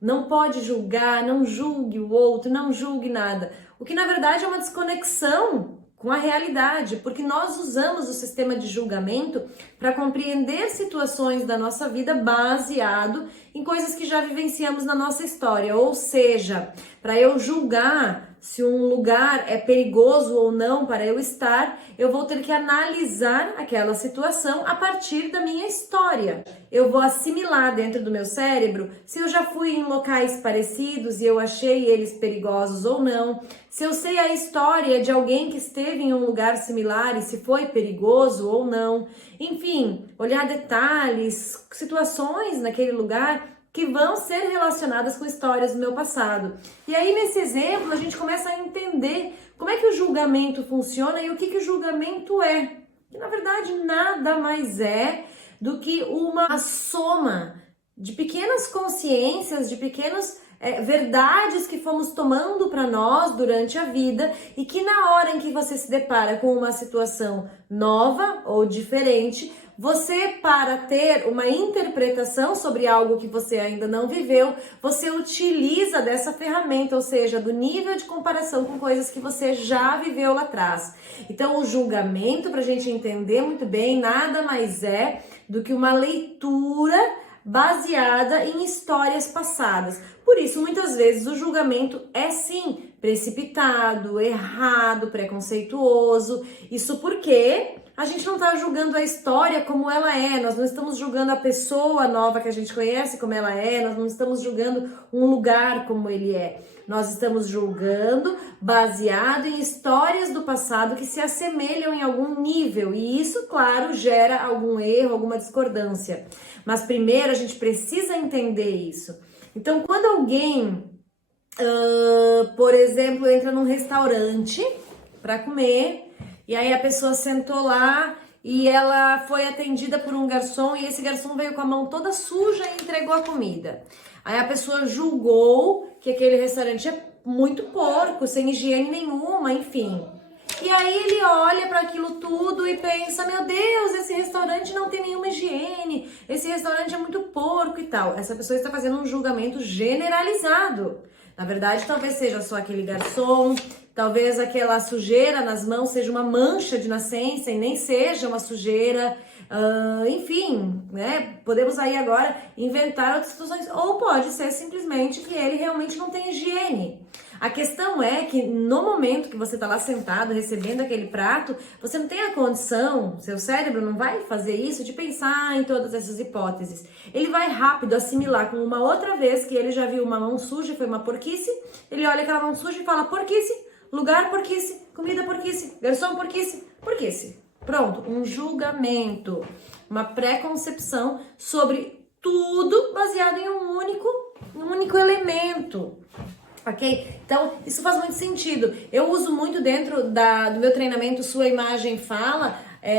não pode julgar, não julgue o outro, não julgue nada. O que na verdade é uma desconexão com a realidade, porque nós usamos o sistema de julgamento para compreender situações da nossa vida baseado em coisas que já vivenciamos na nossa história. Ou seja, para eu julgar se um lugar é perigoso ou não para eu estar, eu vou ter que analisar aquela situação a partir da minha história. Eu vou assimilar dentro do meu cérebro se eu já fui em locais parecidos e eu achei eles perigosos ou não, se eu sei a história de alguém que esteve em um lugar similar e se foi perigoso ou não. Enfim, olhar detalhes, situações naquele lugar que vão ser relacionadas com histórias do meu passado. E aí, nesse exemplo, a gente começa a entender como é que o julgamento funciona e o que o julgamento é. Que, na verdade, nada mais é do que uma soma de pequenas consciências, de pequenas verdades que fomos tomando para nós durante a vida e que na hora em que você se depara com uma situação nova ou diferente, você, para ter uma interpretação sobre algo que você ainda não viveu, você utiliza dessa ferramenta, ou seja, do nível de comparação com coisas que você já viveu lá atrás. Então, o julgamento, para a gente entender muito bem, nada mais é do que uma leitura baseada em histórias passadas. Por isso, muitas vezes, o julgamento é sim precipitado, errado, preconceituoso. Isso porque a gente não está julgando a história como ela é, nós não estamos julgando a pessoa nova que a gente conhece como ela é, nós não estamos julgando um lugar como ele é. Nós estamos julgando baseado em histórias do passado que se assemelham em algum nível. E isso, claro, gera algum erro, alguma discordância. Mas primeiro a gente precisa entender isso. Então, quando alguém, por exemplo, entra num restaurante para comer, e aí a pessoa sentou lá e ela foi atendida por um garçom e esse garçom veio com a mão toda suja e entregou a comida. Aí a pessoa julgou que aquele restaurante é muito porco, sem higiene nenhuma, enfim. E aí ele olha para aquilo tudo e pensa, meu Deus, esse restaurante não tem nenhuma higiene, esse restaurante é muito porco e tal. Essa pessoa está fazendo um julgamento generalizado. Na verdade, talvez seja só aquele garçom, talvez aquela sujeira nas mãos seja uma mancha de nascença e nem seja uma sujeira, enfim, né? Podemos aí agora inventar outras situações, ou pode ser simplesmente que ele realmente não tem higiene. A questão é que no momento que você está lá sentado recebendo aquele prato, você não tem a condição, seu cérebro não vai fazer isso de pensar em todas essas hipóteses. Ele vai rápido assimilar com uma outra vez que ele já viu uma mão suja e foi uma porquice, ele olha aquela mão suja e fala porquice, lugar porquice, comida porquice, garçom porquice, porquice. Pronto, um julgamento, uma preconcepção sobre tudo baseado em um único elemento. Ok? Então, isso faz muito sentido. Eu uso muito dentro do meu treinamento Sua Imagem Fala,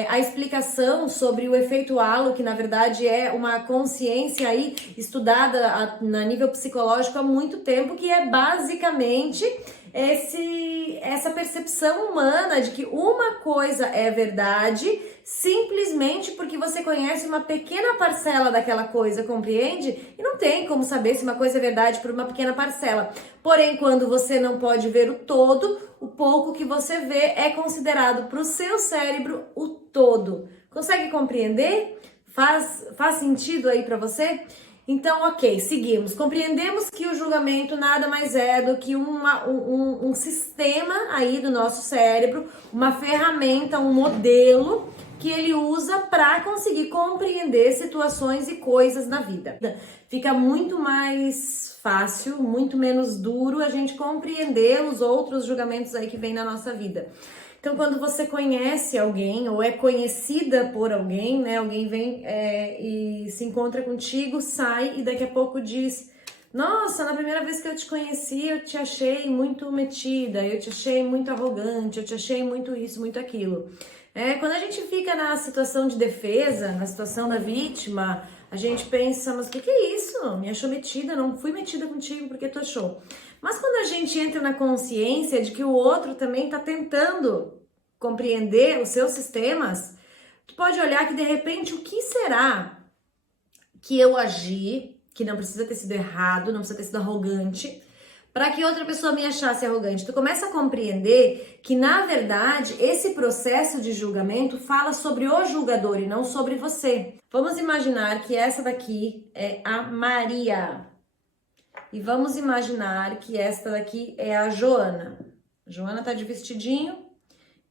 a explicação sobre o efeito halo, que na verdade é uma consciência aí estudada a nível psicológico há muito tempo, que é basicamente essa percepção humana de que uma coisa é verdade simplesmente porque você conhece uma pequena parcela daquela coisa, compreende? E não tem como saber se uma coisa é verdade por uma pequena parcela. Porém, quando você não pode ver o todo, o pouco que você vê é considerado para o seu cérebro o todo. Consegue compreender? Faz sentido aí para você? Então, ok, seguimos. Compreendemos que o julgamento nada mais é do que um sistema aí do nosso cérebro, uma ferramenta, um modelo que ele usa para conseguir compreender situações e coisas na vida. Fica muito mais fácil, muito menos duro a gente compreender os outros julgamentos aí que vem na nossa vida. Então, quando você conhece alguém ou é conhecida por alguém, né? Alguém vem e se encontra contigo, sai e daqui a pouco diz: nossa, na primeira vez que eu te conheci, eu te achei muito metida, eu te achei muito arrogante, eu te achei muito isso, muito aquilo. Quando a gente fica na situação de defesa, na situação da vítima, a gente pensa, mas o que é isso? Me achou metida, não fui metida contigo porque tu achou. Mas quando a gente entra na consciência de que o outro também está tentando compreender os seus sistemas, tu pode olhar que de repente o que será que eu agi que não precisa ter sido errado, não precisa ter sido arrogante, para que outra pessoa me achasse arrogante. Tu começa a compreender que, na verdade, esse processo de julgamento fala sobre o julgador e não sobre você. Vamos imaginar que essa daqui é a Maria. E vamos imaginar que esta daqui é a Joana. A Joana tá de vestidinho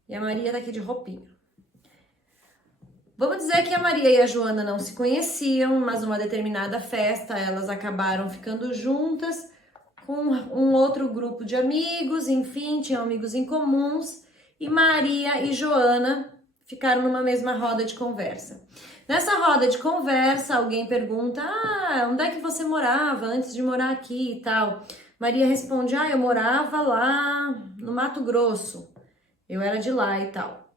e a Maria tá aqui de roupinha. Vamos dizer que a Maria e a Joana não se conheciam, mas numa determinada festa elas acabaram ficando juntas com um outro grupo de amigos, enfim, tinham amigos em comuns, e Maria e Joana ficaram numa mesma roda de conversa. Nessa roda de conversa, alguém pergunta: onde é que você morava antes de morar aqui e tal? Maria responde: eu morava lá no Mato Grosso, eu era de lá e tal.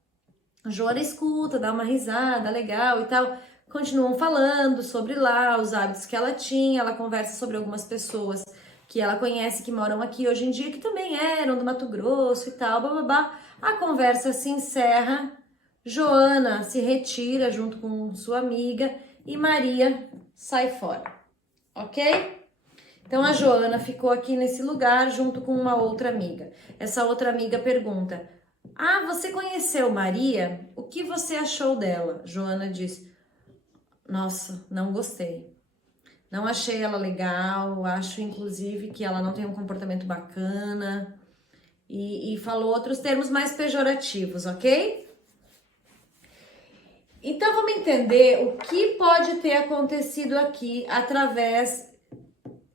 A Joana escuta, dá uma risada, legal e tal. Continuam falando sobre lá, os hábitos que ela tinha, ela conversa sobre algumas pessoas que ela conhece, que moram aqui hoje em dia, que também eram do Mato Grosso e tal, bababá. A conversa se encerra, Joana se retira junto com sua amiga e Maria sai fora, ok? Então a Joana ficou aqui nesse lugar junto com uma outra amiga. Essa outra amiga pergunta: você conheceu Maria? O que você achou dela? Joana diz: nossa, não gostei. Não achei ela legal, acho inclusive que ela não tem um comportamento bacana e falou outros termos mais pejorativos, ok? Então vamos entender o que pode ter acontecido aqui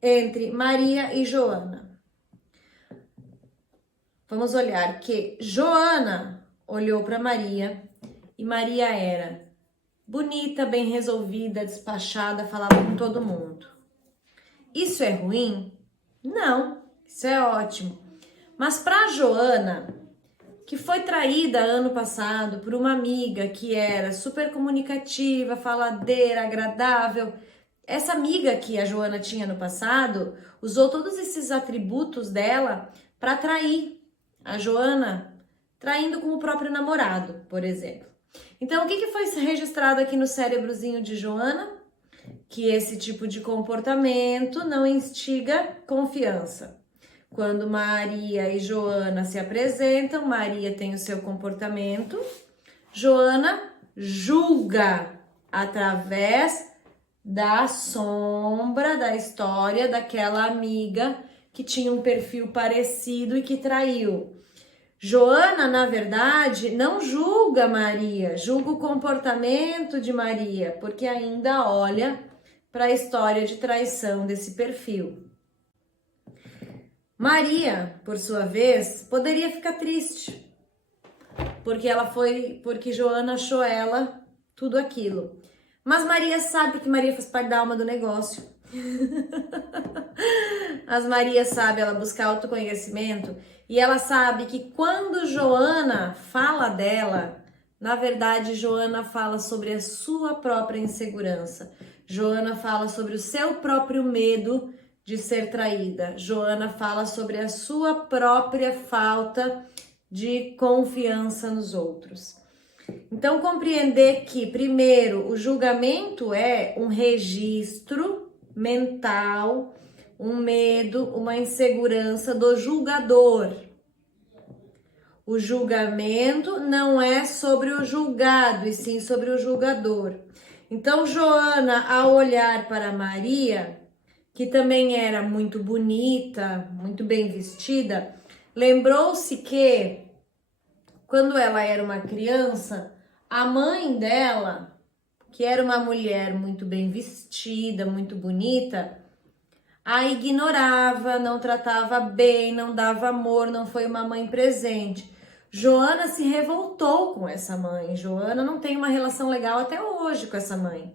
entre Maria e Joana. Vamos olhar que Joana olhou para Maria e Maria era bonita, bem resolvida, despachada, falava com todo mundo. Isso é ruim? Não, isso é ótimo. Mas para Joana, que foi traída ano passado por uma amiga que era super comunicativa, faladeira, agradável, essa amiga que a Joana tinha no passado usou todos esses atributos dela para trair a Joana, traindo com o próprio namorado, por exemplo. Então, o que foi registrado aqui no cérebrozinho de Joana? Que esse tipo de comportamento não instiga confiança. Quando Maria e Joana se apresentam, Maria tem o seu comportamento, Joana julga através da sombra da história daquela amiga que tinha um perfil parecido e que traiu. Joana, na verdade, não julga Maria, julga o comportamento de Maria, porque ainda olha para a história de traição desse perfil. Maria, por sua vez, poderia ficar triste, porque Joana achou ela tudo aquilo. Mas Maria sabe que Maria faz parte da alma do negócio. Mas Maria sabe, ela busca autoconhecimento e ela sabe que quando Joana fala dela, na verdade Joana fala sobre a sua própria insegurança. Joana fala sobre o seu próprio medo de ser traída. Joana fala sobre a sua própria falta de confiança nos outros. Então, compreender que, primeiro, o julgamento é um registro mental, um medo, uma insegurança do julgador. O julgamento não é sobre o julgado, e sim sobre o julgador. Então, Joana, ao olhar para Maria, que também era muito bonita, muito bem vestida, lembrou-se que, quando ela era uma criança, a mãe dela, que era uma mulher muito bem vestida, muito bonita, a ignorava, não tratava bem, não dava amor, não foi uma mãe presente. Joana se revoltou com essa mãe. Joana não tem uma relação legal até hoje com essa mãe.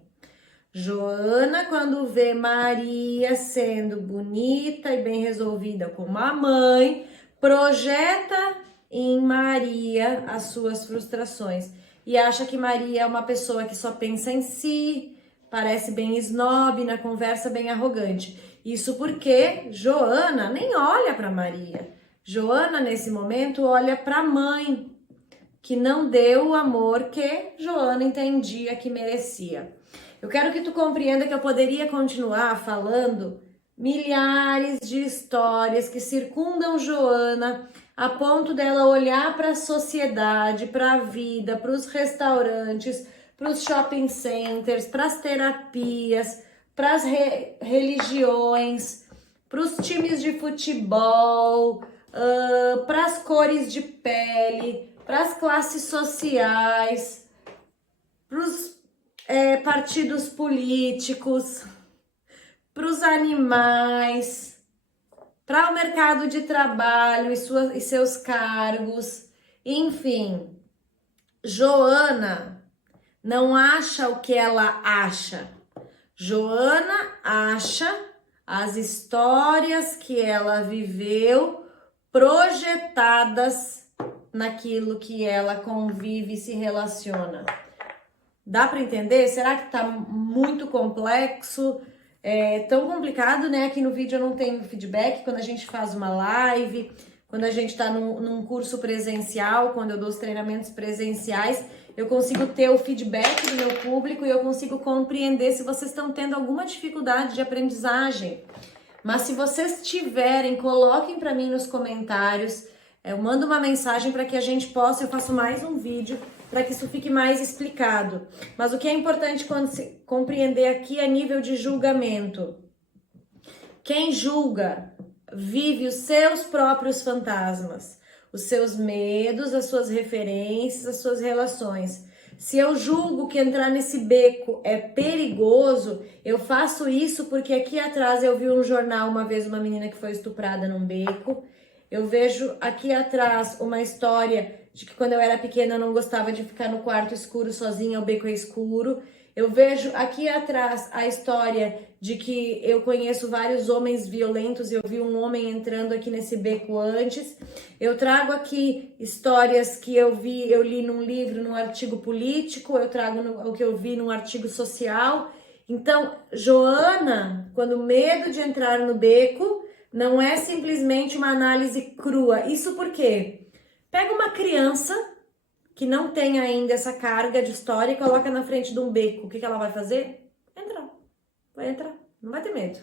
Joana, quando vê Maria sendo bonita e bem resolvida como a mãe, projeta em Maria as suas frustrações e acha que Maria é uma pessoa que só pensa em si, parece bem snob, na conversa bem arrogante. Isso porque Joana nem olha para Maria. Joana, nesse momento, olha para a mãe, que não deu o amor que Joana entendia que merecia. Eu quero que tu compreenda que eu poderia continuar falando milhares de histórias que circundam Joana a ponto dela olhar para a sociedade, para a vida, para os restaurantes, para os shopping centers, para as terapias, para as religiões, para os times de futebol, para as cores de pele, para as classes sociais, para os partidos políticos, para os animais, para o mercado de trabalho e seus cargos, enfim. Joana não acha o que ela acha. Joana acha as histórias que ela viveu projetadas naquilo que ela convive e se relaciona. Dá para entender? Será que tá muito complexo? É tão complicado, né? Aqui no vídeo eu não tenho feedback. Quando a gente faz uma live, quando a gente tá num curso presencial, quando eu dou os treinamentos presenciais, eu consigo ter o feedback do meu público e eu consigo compreender se vocês estão tendo alguma dificuldade de aprendizagem. Mas se vocês tiverem, coloquem para mim nos comentários. Eu mando uma mensagem para que a gente possa, eu faço mais um vídeo para que isso fique mais explicado. Mas o que é importante compreender aqui é nível de julgamento. Quem julga vive os seus próprios fantasmas, os seus medos, as suas referências, as suas relações. Se eu julgo que entrar nesse beco é perigoso, eu faço isso porque aqui atrás eu vi um jornal uma vez, uma menina que foi estuprada num beco. Eu vejo aqui atrás uma história de que quando eu era pequena eu não gostava de ficar no quarto escuro sozinha, o beco é escuro. Eu vejo aqui atrás a história de que eu conheço vários homens violentos e eu vi um homem entrando aqui nesse beco antes. Eu trago aqui histórias que eu li num livro, num artigo político, eu trago o que eu vi num artigo social. Então, Joana, quando medo de entrar no beco, não é simplesmente uma análise crua. Isso por quê? Pega uma criança que não tem ainda essa carga de história e coloca na frente de um beco. O que ela vai fazer? Entrar. Vai entrar. Não vai ter medo.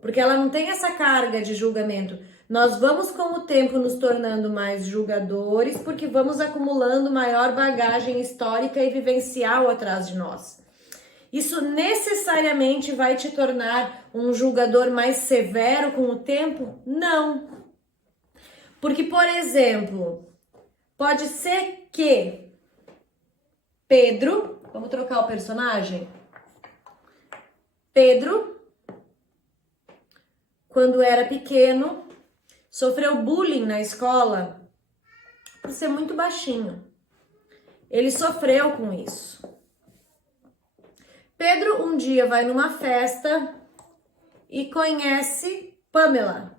Porque ela não tem essa carga de julgamento. Nós vamos, com o tempo, nos tornando mais julgadores porque vamos acumulando maior bagagem histórica e vivencial atrás de nós. Isso necessariamente vai te tornar um julgador mais severo com o tempo? Não. Porque, por exemplo, pode ser que Pedro, vamos trocar o personagem? Pedro, quando era pequeno, sofreu bullying na escola por ser muito baixinho. Ele sofreu com isso. Pedro um dia vai numa festa e conhece Pamela.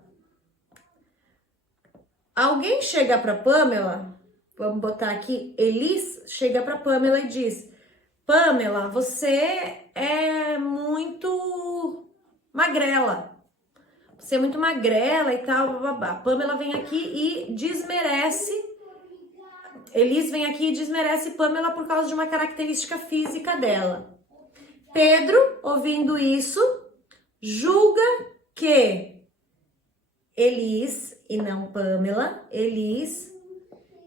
Alguém chega para Pamela, vamos botar aqui, Elis chega para Pamela e diz: Pamela, você é muito magrela. Você é muito magrela e tal, babá. Pamela vem aqui e desmerece. Elis vem aqui e desmerece Pamela por causa de uma característica física dela. Pedro, ouvindo isso, julga que Elis, e não Pamela, Elis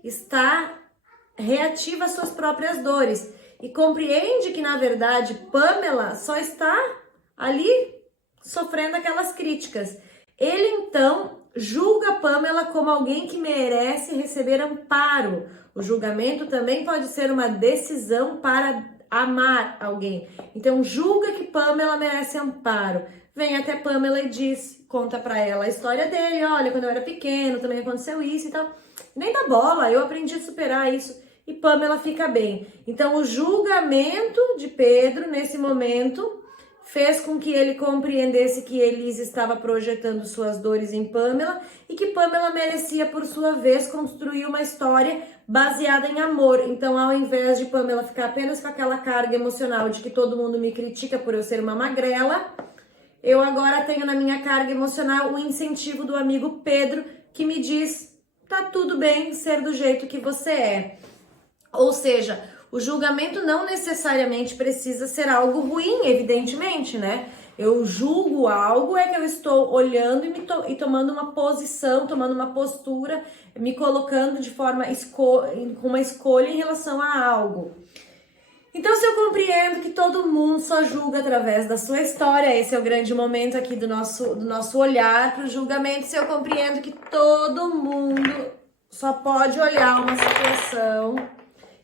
está reativa às suas próprias dores e compreende que, na verdade, Pamela só está ali sofrendo aquelas críticas. Ele, então, julga Pamela como alguém que merece receber amparo. O julgamento também pode ser uma decisão para amar alguém. Então, julga que Pamela merece amparo. Vem até Pamela e diz, conta pra ela a história dele. Olha, quando eu era pequeno também aconteceu isso e tal. Nem dá bola, eu aprendi a superar isso. E Pamela fica bem. Então, o julgamento de Pedro, nesse momento, fez com que ele compreendesse que Elis estava projetando suas dores em Pamela e que Pamela merecia, por sua vez, construir uma história baseada em amor. Então, ao invés de Pamela ficar apenas com aquela carga emocional de que todo mundo me critica por eu ser uma magrela, eu agora tenho na minha carga emocional o incentivo do amigo Pedro, que me diz, tá tudo bem ser do jeito que você é. Ou seja, O julgamento não necessariamente precisa ser algo ruim, evidentemente, né? Eu julgo algo é que eu estou olhando e tomando uma posição, tomando uma postura, me colocando de forma com uma escolha em relação a algo. Então, se eu compreendo que todo mundo só julga através da sua história, esse é o grande momento aqui do nosso olhar para o julgamento. Se eu compreendo que todo mundo só pode olhar uma situação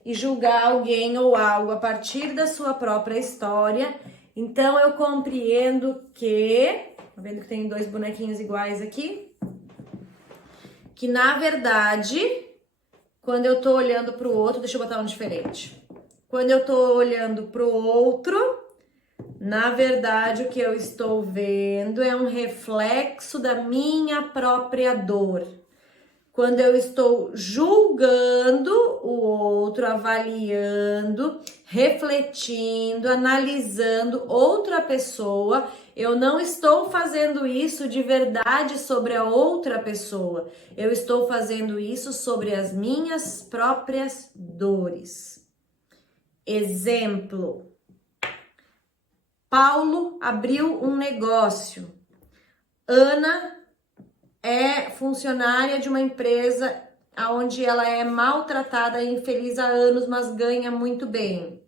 e julgar alguém ou algo a partir da sua própria história, então eu compreendo que, tá vendo que tem 2 bonequinhos iguais aqui? Que na verdade, quando eu tô olhando pro outro, deixa eu botar um diferente. Quando eu tô olhando pro outro, na verdade o que eu estou vendo é um reflexo da minha própria dor. Quando eu estou julgando o outro, avaliando, refletindo, analisando outra pessoa, eu não estou fazendo isso de verdade sobre a outra pessoa. Eu estou fazendo isso sobre as minhas próprias dores. Exemplo: Paulo abriu um negócio. Ana é funcionária de uma empresa onde ela é maltratada e infeliz há anos, mas ganha muito bem.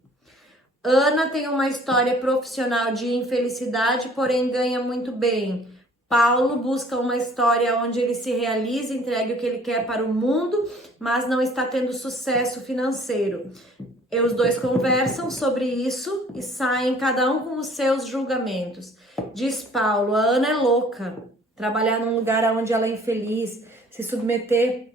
Ana tem uma história profissional de infelicidade, porém ganha muito bem. Paulo busca uma história onde ele se realiza, entregue o que ele quer para o mundo, mas não está tendo sucesso financeiro. E os dois conversam sobre isso e saem cada um com os seus julgamentos. Diz Paulo: a Ana é louca. Trabalhar num lugar onde ela é infeliz, se submeter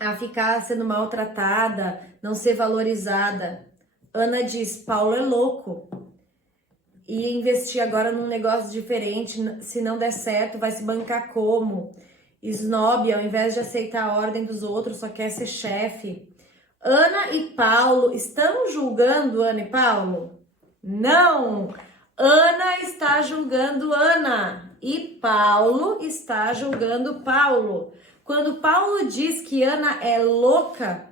a ficar sendo maltratada, não ser valorizada. Ana diz: Paulo é louco. E investir agora num negócio diferente, se não der certo, vai se bancar como? Snob, ao invés de aceitar a ordem dos outros, só quer ser chefe. Ana e Paulo estão julgando Ana e Paulo? Não! Ana está julgando Ana e Paulo está julgando Paulo. Quando Paulo diz que Ana é louca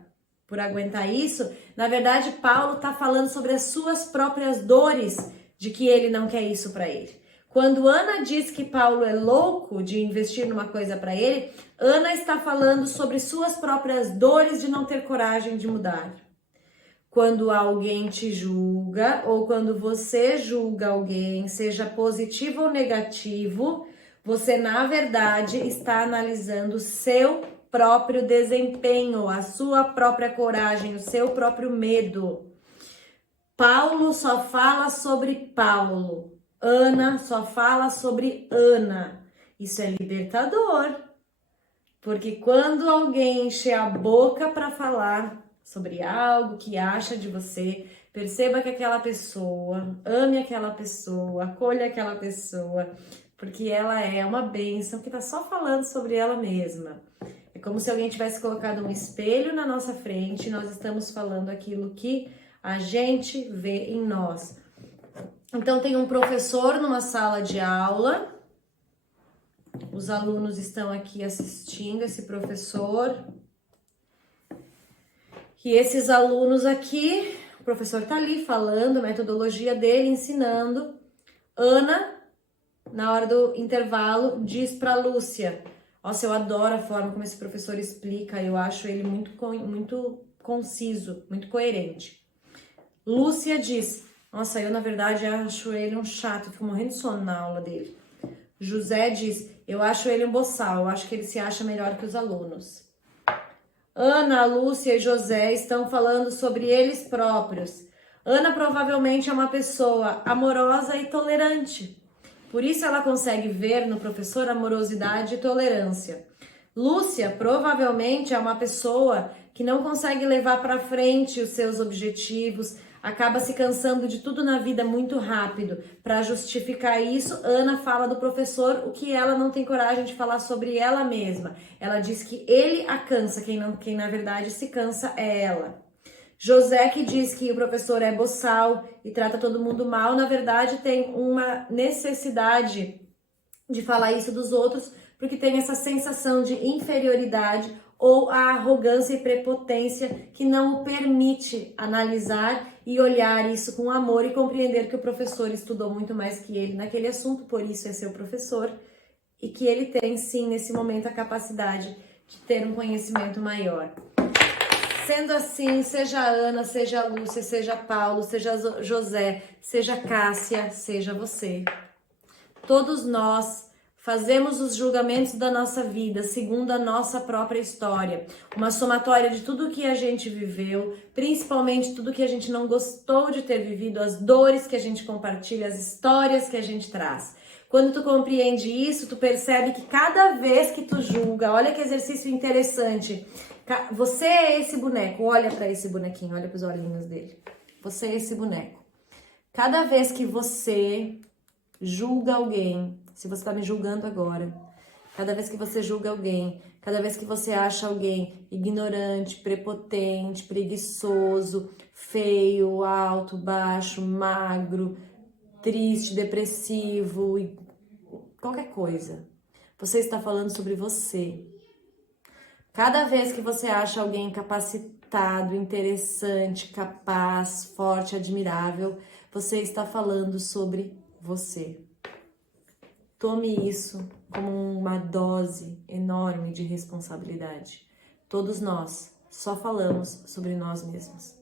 por aguentar isso, na verdade Paulo está falando sobre as suas próprias dores de que ele não quer isso para ele. Quando Ana diz que Paulo é louco de investir numa coisa para ele, Ana está falando sobre suas próprias dores de não ter coragem de mudar. Quando alguém te julga ou quando você julga alguém, seja positivo ou negativo, você na verdade está analisando o seu próprio desempenho, a sua própria coragem, o seu próprio medo. Paulo só fala sobre Paulo. Ana só fala sobre Ana. Isso é libertador. Porque quando alguém enche a boca para falar sobre algo que acha de você, perceba que aquela pessoa, ame aquela pessoa, acolha aquela pessoa, porque ela é uma bênção que está só falando sobre ela mesma. É como se alguém tivesse colocado um espelho na nossa frente e nós estamos falando aquilo que a gente vê em nós. Então tem um professor numa sala de aula, os alunos estão aqui assistindo esse professor. E esses alunos aqui, o professor tá ali falando a metodologia dele, ensinando. Ana, na hora do intervalo, diz para Lúcia: nossa, eu adoro a forma como esse professor explica, eu acho ele muito conciso, muito coerente. Lúcia diz: nossa, eu na verdade acho ele um chato, fico morrendo de sono na aula dele. José diz: eu acho ele um boçal, eu acho que ele se acha melhor que os alunos. Ana, Lúcia e José estão falando sobre eles próprios. Ana provavelmente é uma pessoa amorosa e tolerante. Por isso ela consegue ver no professor amorosidade e tolerância. Lúcia provavelmente é uma pessoa que não consegue levar para frente os seus objetivos, acaba se cansando de tudo na vida muito rápido. Para justificar isso, Ana fala do professor o que ela não tem coragem de falar sobre ela mesma. Ela diz que ele a cansa, quem na verdade se cansa é ela. José, que diz que o professor é boçal e trata todo mundo mal, na verdade tem uma necessidade de falar isso dos outros, porque tem essa sensação de inferioridade ou a arrogância e prepotência que não o permite analisar e olhar isso com amor e compreender que o professor estudou muito mais que ele naquele assunto, por isso é seu professor, e que ele tem sim nesse momento a capacidade de ter um conhecimento maior. Sendo assim, seja a Ana, seja a Lúcia, seja Paulo, seja José, seja Cássia, seja você. Todos nós fazemos os julgamentos da nossa vida segundo a nossa própria história, uma somatória de tudo que a gente viveu, principalmente tudo que a gente não gostou de ter vivido, as dores que a gente compartilha, as histórias que a gente traz. Quando tu compreende isso, tu percebe que cada vez que tu julga, olha que exercício interessante, você é esse boneco, olha para esse bonequinho, olha para os olhinhos dele. Você é esse boneco. Cada vez que você julga alguém, se você está me julgando agora, cada vez que você julga alguém, cada vez que você acha alguém ignorante, prepotente, preguiçoso, feio, alto, baixo, magro, triste, depressivo, qualquer coisa, você está falando sobre você. Cada vez que você acha alguém capacitado, interessante, capaz, forte, admirável, você está falando sobre você. Tome isso como uma dose enorme de responsabilidade. Todos nós só falamos sobre nós mesmos.